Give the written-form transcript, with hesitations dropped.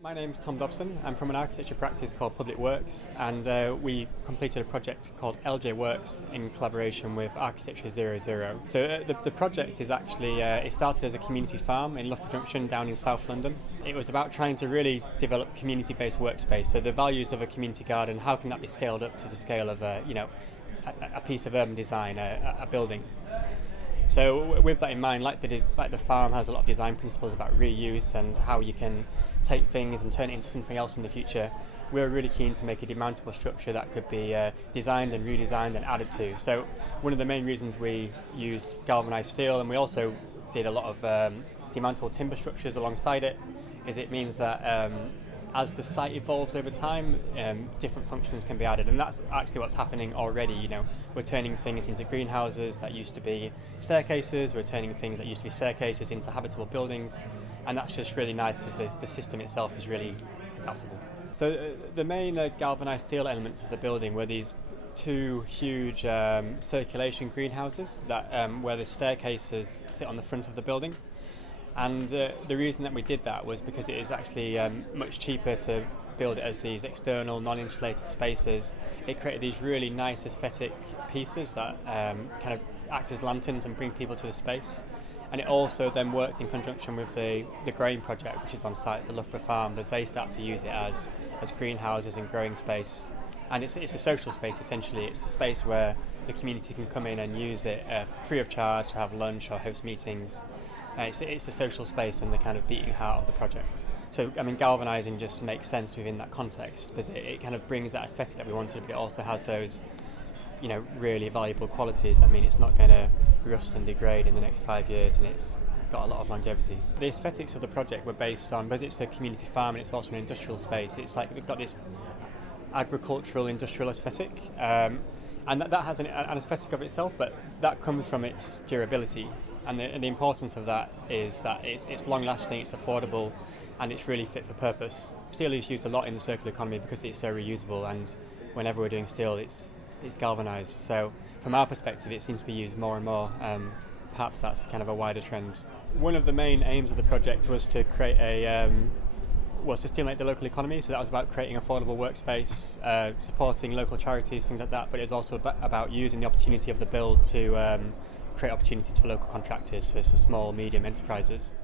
My name's Tom Dobson. I'm from an architecture practice called Public Works, and we completed a project called LJ Works in collaboration with Architecture 00. So the project is actually, it started as a community farm in Loughborough Junction down in South London. It was about trying to really develop community-based workspace, so the values of a community garden, how can that be scaled up to the scale of a piece of urban design, a building. So with that in mind, like the farm has a lot of design principles about reuse and how you can take things and turn it into something else in the future, we're really keen to make a demountable structure that could be designed and redesigned and added to. So one of the main reasons we used galvanized steel, and we also did a lot of demountable timber structures alongside it, is it means that as the site evolves over time, different functions can be added, and that's actually what's happening already. You know, we're turning things into greenhouses that used to be staircases, we're turning things that used to be staircases into habitable buildings, and that's just really nice because the system itself is really adaptable. So the main galvanized steel elements of the building were these two huge circulation greenhouses that where the staircases sit on the front of the building. And the reason that we did that was because it is actually much cheaper to build it as these external, non-insulated spaces. It created these really nice aesthetic pieces that kind of act as lanterns and bring people to the space. And it also then worked in conjunction with the growing project, which is on site at the Loughborough Farm, as they start to use it as greenhouses and growing space. And it's a social space, essentially. It's a space where the community can come in and use it free of charge to have lunch or host meetings. It's a social space and the kind of beating heart of the project. So, I mean, galvanizing just makes sense within that context because it kind of brings that aesthetic that we wanted, but it also has those, really valuable qualities that mean it's not going to rust and degrade in the next 5 years, and it's got a lot of longevity. The aesthetics of the project were based on, because it's a community farm and it's also an industrial space, it's like we've got this agricultural industrial aesthetic, and that has an aesthetic of itself, but that comes from its durability. And the importance of that is that it's long-lasting, it's affordable, and it's really fit for purpose. Steel is used a lot in the circular economy because it's so reusable, and whenever we're doing steel, it's galvanized. So from our perspective, it seems to be used more and more. Perhaps that's kind of a wider trend. One of the main aims of the project was to create to stimulate the local economy. So that was about creating affordable workspace, supporting local charities, things like that. But it's also about using the opportunity of the build to create opportunities for local contractors, for small, medium enterprises.